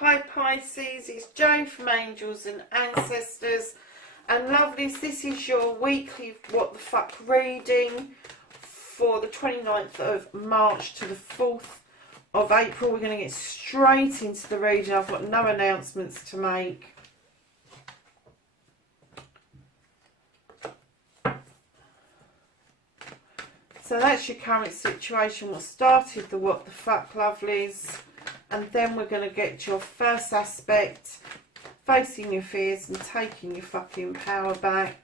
Hi Pisces, it's Jo from Angels and Ancestors, and lovelies, this is your weekly What the Fuck reading for the 29th of March to the 4th of April. We're going to get straight into the reading. I've got no announcements to make. So that's your current situation, what started the What the Fuck, lovelies. And then we're going to get your first aspect, facing your fears and taking your fucking power back.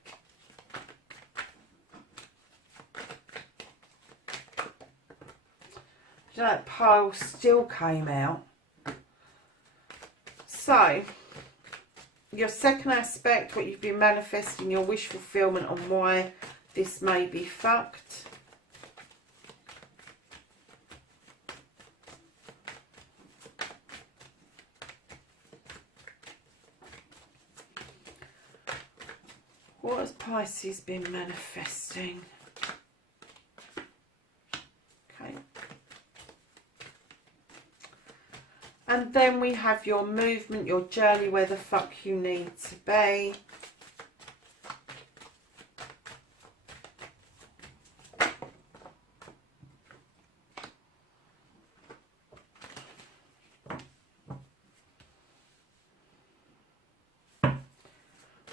You know, that pile still came out. So, your second aspect, what you've been manifesting, your wish fulfillment and why this may be fucked. What has Pisces been manifesting? Okay. And then we have your movement, your journey, where the fuck you need to be.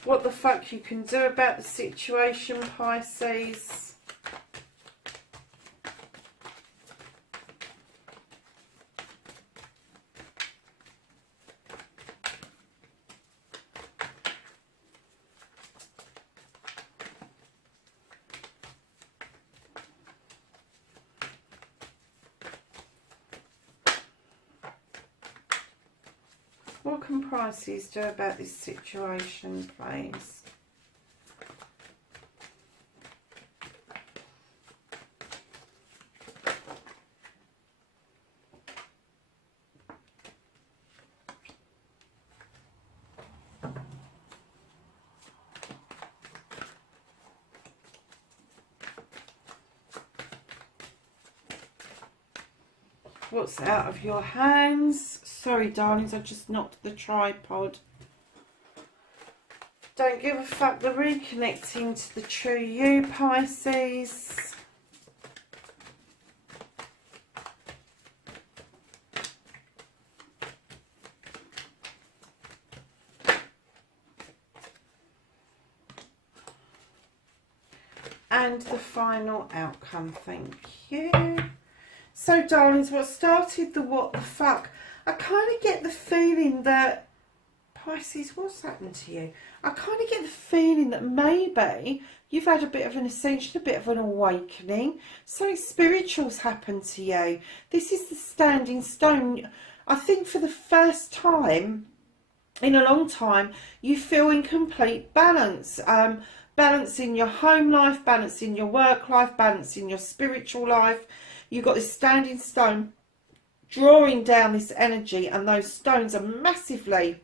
What the fuck you can do about the situation, Pisces. What can Pisces do about this situation, please? What's out of your hands? Sorry, darlings, I just knocked the tripod. Don't give a fuck. The reconnecting to the true you, Pisces. And the final outcome, thank you. So, darlings, what started the what the fuck? I kind of get the feeling that, Pisces, what's happened to you? I kind of get the feeling that maybe you've had a bit of an ascension, a bit of an awakening. Something spiritual's happened to you. This is the standing stone. I think for the first time in a long time, you feel in complete balance. Balance in your home life, balance in your work life, balance in your spiritual life. You've got this standing stone drawing down this energy, and those stones are massively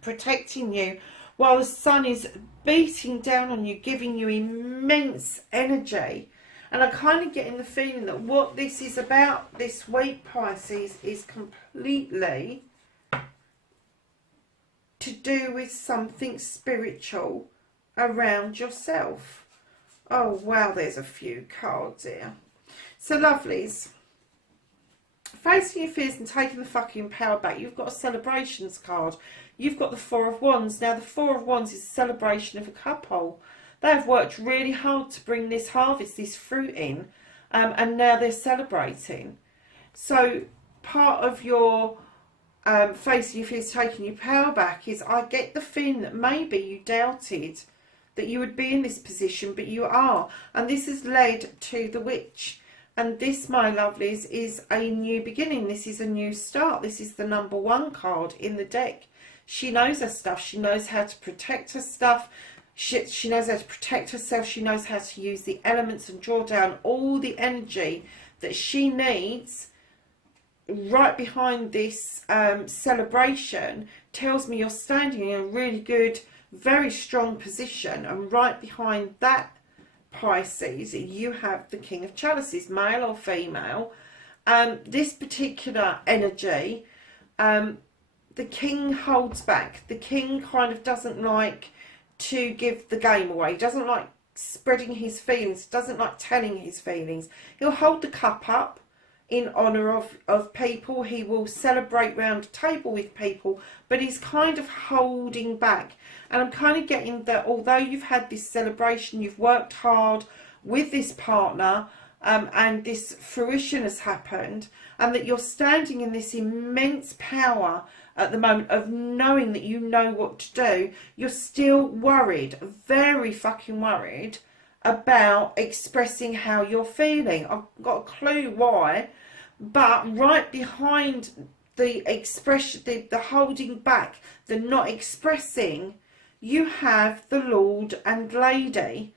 protecting you while the sun is beating down on you, giving you immense energy. And I kind of getting the feeling that what this is about this week, Pisces, is completely to do with something spiritual around yourself. Oh wow, there's a few cards here. So, lovelies, facing your fears and taking the fucking power back, you've got a celebrations card. You've got the Four of Wands. Now, the Four of Wands is a celebration of a couple. They've worked really hard to bring this harvest, this fruit in, and now they're celebrating. So, part of your facing your fears, taking your power back is, I get the feeling that maybe you doubted that you would be in this position, but you are. And this has led to the Witch. And this, my lovelies, is a new beginning. This is a new start. This is the number one card in the deck. She knows her stuff. She knows how to protect her stuff. She knows how to protect herself. She knows how to use the elements and draw down all the energy that she needs. Right behind this celebration tells me you're standing in a really good, very strong position. And right behind that, Pisces, you have the King of Chalices, male or female. This particular energy, the king holds back. The king kind of doesn't like to give the game away. He doesn't like spreading his feelings, doesn't like telling his feelings. He'll hold the cup up in honour of people. He will celebrate round a table with people, but he's kind of holding back. And I'm kind of getting that although you've had this celebration, you've worked hard with this partner, and this fruition has happened, and that you're standing in this immense power at the moment of knowing that you know what to do, you're still worried, very fucking worried about expressing how you're feeling. I've got a clue why, but right behind the expression, the holding back, the not expressing, you have the Lord and Lady.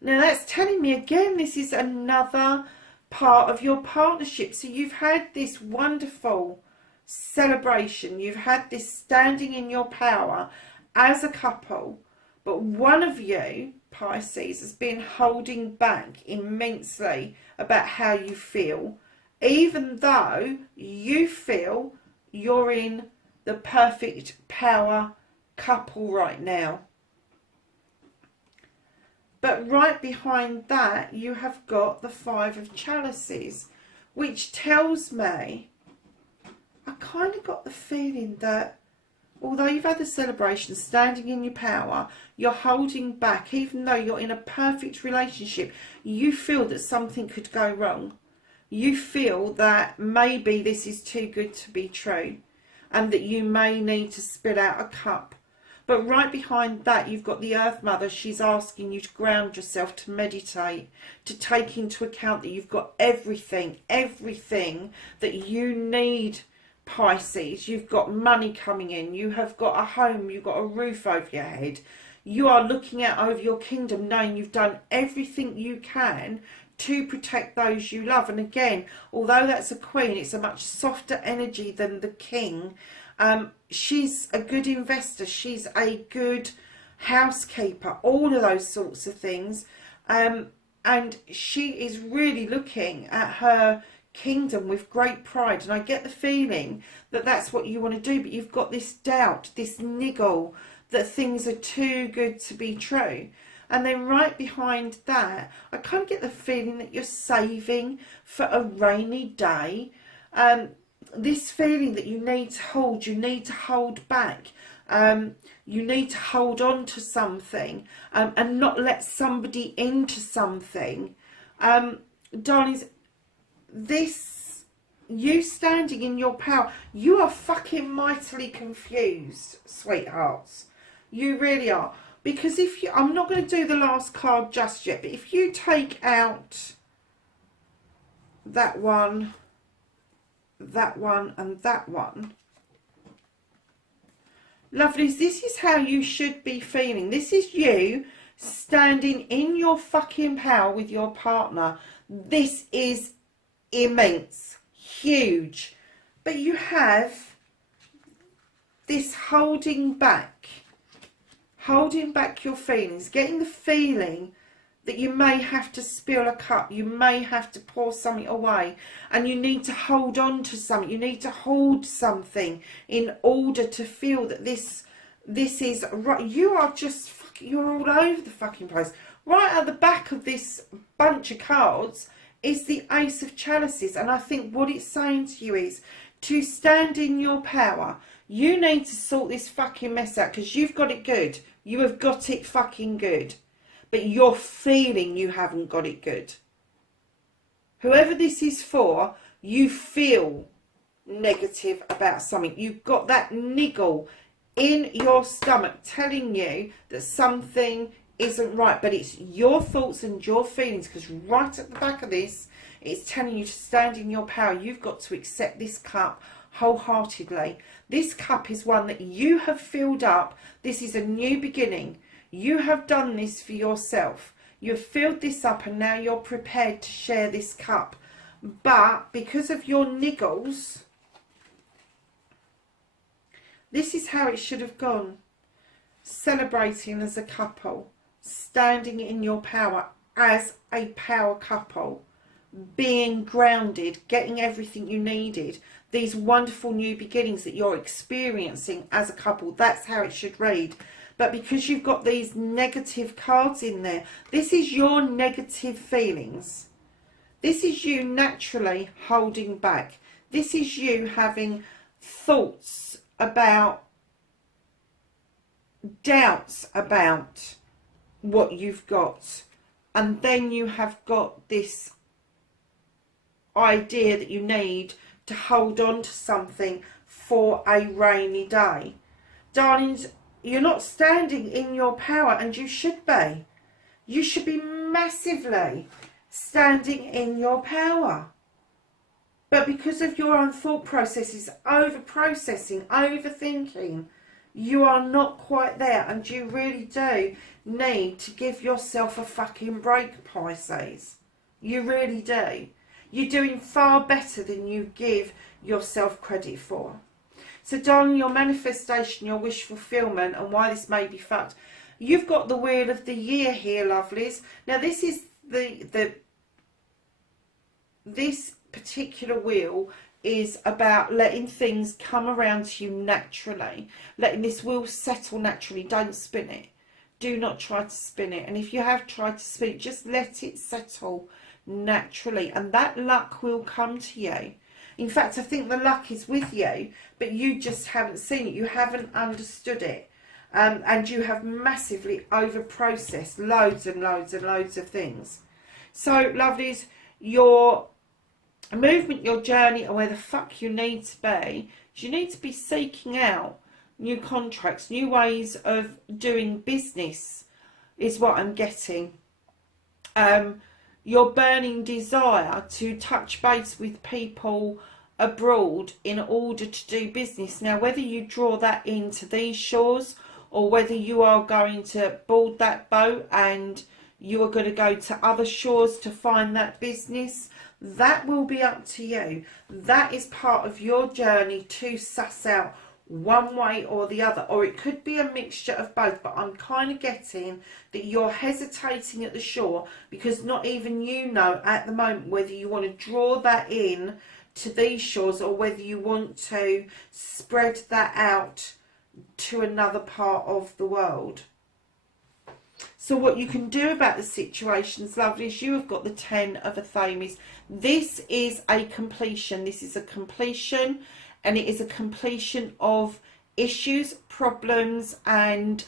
Now that's telling me again, this is another part of your partnership. So you've had this wonderful celebration, you've had this standing in your power as a couple, but one of you, Pisces, has been holding back immensely about how you feel, even though you feel you're in the perfect power couple right now. But right behind that, you have got the Five of Chalices, which tells me, I kind of got the feeling that although you've had the celebration, standing in your power, you're holding back, even though you're in a perfect relationship, you feel that something could go wrong. You feel that maybe this is too good to be true, and that you may need to spill out a cup. But right behind that, you've got the Earth Mother. She's asking you to ground yourself, to meditate, to take into account that you've got everything that you need, Pisces. You've got money coming in. You have got a home. You've got a roof over your head. You are looking out over your kingdom, knowing you've done everything you can to protect those you love. And again, although that's a queen, it's a much softer energy than the king. She's a good investor, she's a good housekeeper, all of those sorts of things, and she is really looking at her kingdom with great pride. And I get the feeling that that's what you want to do, but you've got this doubt, this niggle that things are too good to be true. And then right behind that, I kind of get the feeling that you're saving for a rainy day. This feeling that you need to hold back, you need to hold on to something, and not let somebody into something. Darlings, this, you standing in your power, you are fucking mightily confused, sweethearts. You really are. Because if you, I'm not going to do the last card just yet, but if you take out that one, and that one, lovelies, this is how you should be feeling. This is you standing in your fucking power with your partner. This is immense, huge, but you have this holding back your feelings, getting the feeling that you may have to spill a cup, you may have to pour something away, and you need to hold on to something, you need to hold something in order to feel that this is right. You are just, you're all over the fucking place. Right at the back of this bunch of cards is the Ace of Chalices, and I think what it's saying to you is to stand in your power. You need to sort this fucking mess out, because you've got it good. You have got it fucking good. But you're feeling you haven't got it good. Whoever this is for, you feel negative about something. You've got that niggle in your stomach telling you that something isn't right. But it's your thoughts and your feelings, because right at the back of this, it's telling you to stand in your power. You've got to accept this cup wholeheartedly. This cup is one that you have filled up. This is a new beginning. You have done this for yourself. You've filled this up, and now you're prepared to share this cup. But because of your niggles, this is how it should have gone. Celebrating as a couple, standing in your power as a power couple, being grounded, getting everything you needed, these wonderful new beginnings that you're experiencing as a couple. That's how it should read. But because you've got these negative cards in there, this is your negative feelings. This is you naturally holding back. This is you having thoughts about, doubts about what you've got. And then you have got this idea that you need to hold on to something for a rainy day. Darlings, you're not standing in your power, and you should be. You should be massively standing in your power. But because of your own thought processes, over-processing, overthinking, you are not quite there, and you really do need to give yourself a fucking break, Pisces. You really do. You're doing far better than you give yourself credit for. So, darling, your manifestation, your wish fulfillment, and why this may be fucked. You've got the Wheel of the Year here, lovelies. Now, this is this particular wheel is about letting things come around to you naturally. Letting this wheel settle naturally. Don't spin it. Do not try to spin it. And if you have tried to spin it, just let it settle naturally. And that luck will come to you. In fact, I think the luck is with you, but you just haven't seen it. You haven't understood it. And you have massively over-processed loads and loads and loads of things. So, lovelies, your movement, your journey, and where the fuck you need to be, is you need to be seeking out new contracts, new ways of doing business, is what I'm getting. Your burning desire to touch base with people abroad in order to do business. Now, whether you draw that into these shores, or whether you are going to board that boat and you are going to go to other shores to find that business, that will be up to you. That is part of your journey to suss out one way or the other, or it could be a mixture of both. But I'm kind of getting that you're hesitating at the shore because not even you know at the moment whether you want to draw that in to these shores or whether you want to spread that out to another part of the world. So what you can do about the situations, lovely, is you have got the 10 of Athames. This is a completion. This is a completion, and it is a completion of issues, problems, and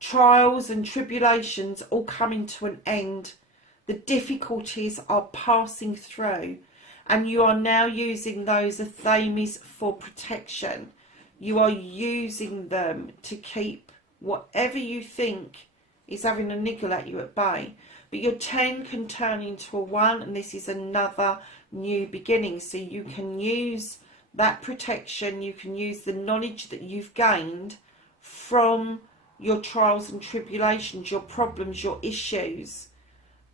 trials and tribulations all coming to an end. The difficulties are passing through, and you are now using those Athames for protection. You are using them to keep whatever you think is having a niggle at you at bay. But your 10 can turn into a 1, and this is another new beginning. So you can use that protection, you can use the knowledge that you've gained from your trials and tribulations, your problems, your issues,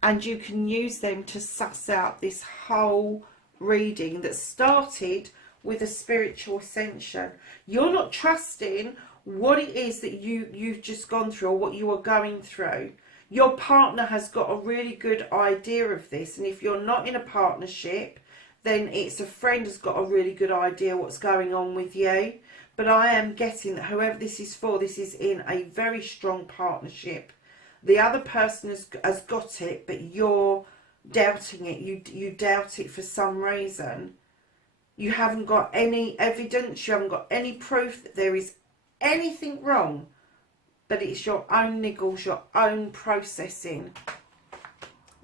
and you can use them to suss out this whole reading that started with a spiritual ascension. You're not trusting what it is that you've just gone through or what you are going through. Your partner has got a really good idea of this, and if you're not in a partnership, then it's a friend has got a really good idea what's going on with you. But I am getting that whoever this is for, this is in a very strong partnership. The other person has got it, but you're doubting it. You doubt it for some reason. You haven't got any evidence, you haven't got any proof that there is anything wrong, but it's your own niggles, your own processing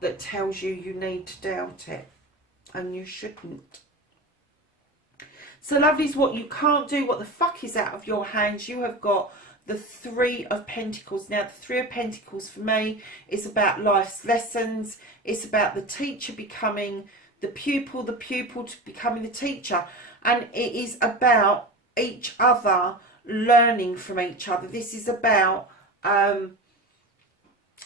that tells you you need to doubt it, and you shouldn't. So, lovelies, what you can't do, what the fuck is out of your hands, you have got the 3 of Pentacles. Now, the 3 of Pentacles for me is about life's lessons. It's about the teacher becoming the pupil to becoming the teacher, and it is about each other learning from each other. This is about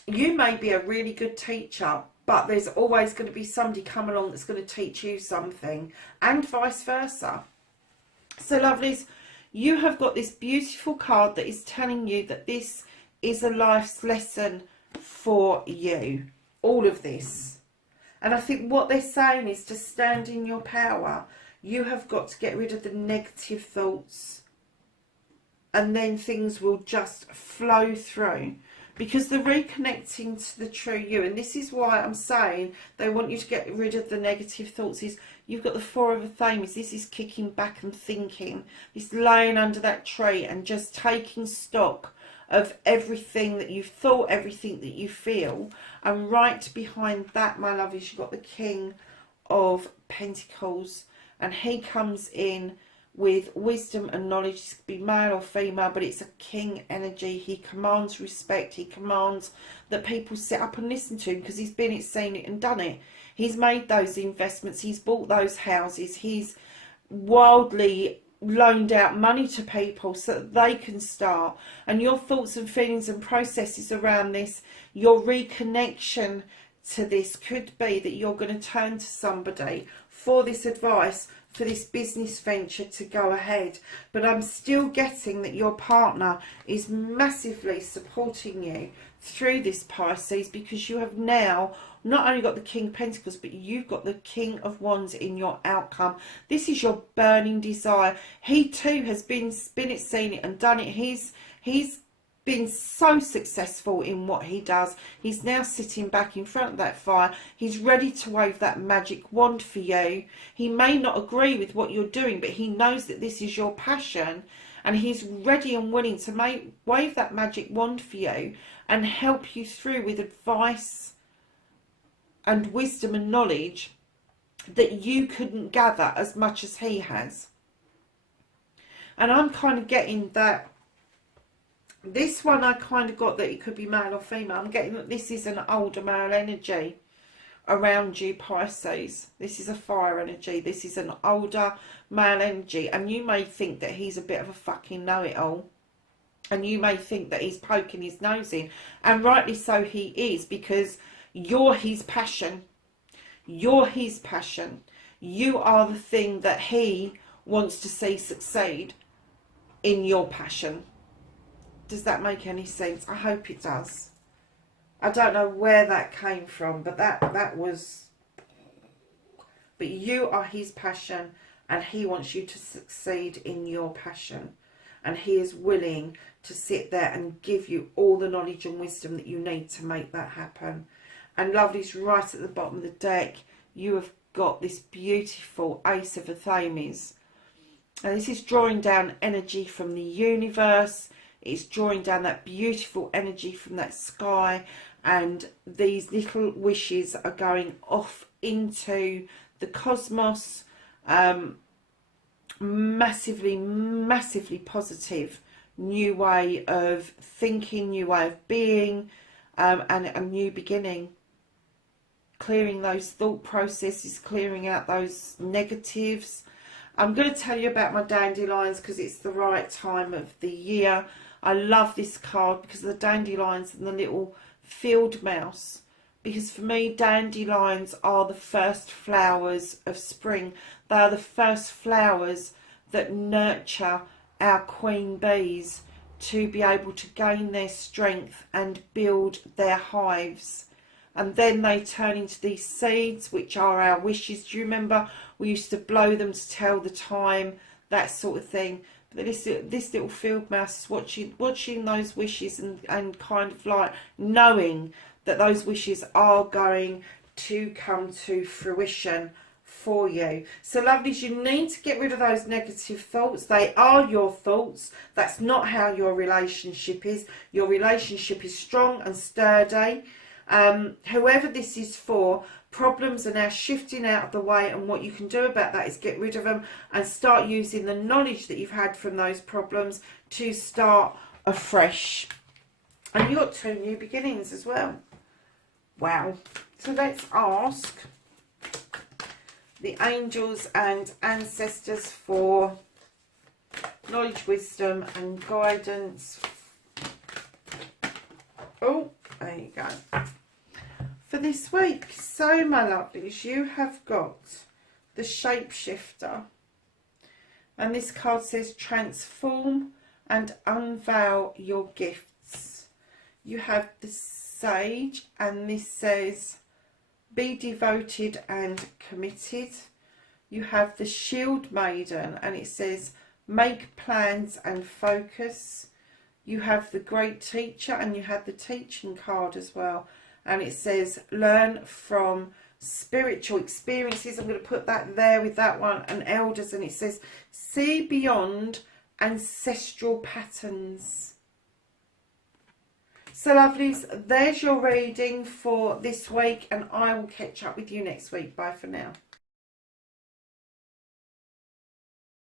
you may be a really good teacher, but there's always going to be somebody come along that's going to teach you something, and vice versa. So, lovelies, you have got this beautiful card that is telling you that this is a life's lesson for you. All of this. And I think what they're saying is to stand in your power. You have got to get rid of the negative thoughts. And then things will just flow through. Because the reconnecting to the true you, and this is why I'm saying they want you to get rid of the negative thoughts, is you've got the Four of Thames. This is kicking back and thinking. This laying under that tree and just taking stock of everything that you've thought, everything that you feel. And right behind that, my love, is you've got the King of Pentacles. And he comes in with wisdom and knowledge. It could be male or female, but it's a king energy. He commands respect. He commands that people sit up and listen to him because he's been it, seen it and done it. He's made those investments. He's bought those houses. He's wildly loaned out money to people so that they can start. And your thoughts and feelings and processes around this, your reconnection to this could be that you're going to turn to somebody for this advice, for this business venture to go ahead. But I'm still getting that your partner is massively supporting you through this, Pisces, because you have now not only got the King of Pentacles, but you've got the King of Wands in your outcome. This is your burning desire. He too has been it, seen it and done it. He's been so successful in what he does. He's now sitting back in front of that fire. He's ready to wave that magic wand for you. He may not agree with what you're doing, but he knows that this is your passion, and he's ready and willing to wave that magic wand for you and help you through with advice and wisdom and knowledge that you couldn't gather as much as he has. And I'm kind of getting that. This one I kind of got that it could be male or female. I'm getting that this is an older male energy around you, Pisces. This is a fire energy. This is an older male energy. And you may think that he's a bit of a fucking know-it-all. And you may think that he's poking his nose in. And rightly so he is, because you're his passion. You're his passion. You are the thing that he wants to see succeed in your passion. Does that make any sense? I hope it does. I don't know where that came from, but that was... But you are his passion, and he wants you to succeed in your passion. And he is willing to sit there and give you all the knowledge and wisdom that you need to make that happen. And lovely's right at the bottom of the deck. You have got this beautiful Ace of Thames. And this is drawing down energy from the universe. It's drawing down that beautiful energy from that sky, and these little wishes are going off into the cosmos. Massively, massively positive new way of thinking, new way of being, and a new beginning. Clearing those thought processes, clearing out those negatives. I'm going to tell you about my dandelions because it's the right time of the year. I love this card because of the dandelions and the little field mouse. Because for me, dandelions are the first flowers of spring. They are the first flowers that nurture our queen bees to be able to gain their strength and build their hives. And then they turn into these seeds, which are our wishes. Do you remember we used to blow them to tell the time, that sort of thing? This little field mouse is watching those wishes and kind of like knowing that those wishes are going to come to fruition for you. So lovelies, you need to get rid of those negative thoughts. They are your thoughts. That's not how your relationship is. Your relationship is strong and sturdy. Whoever this is for, problems are now shifting out of the way, and what you can do about that is get rid of them and start using the knowledge that you've had from those problems to start afresh. And you've got 2 new beginnings as well. Wow. So let's ask the angels and ancestors for knowledge, wisdom and guidance. Oh, there you go. For this week. So my lovelies, you have got the Shapeshifter, and this card says transform and unveil your gifts. You have the Sage, and this says be devoted and committed. You have the Shield Maiden, and it says make plans and focus. You have the Great Teacher, and you have the Teaching card as well, and it says learn from spiritual experiences. I'm going to put that there with that one, and elders, and it says see beyond ancestral patterns. So lovelies, there's your reading for this week, and I will catch up with you next week. Bye for now.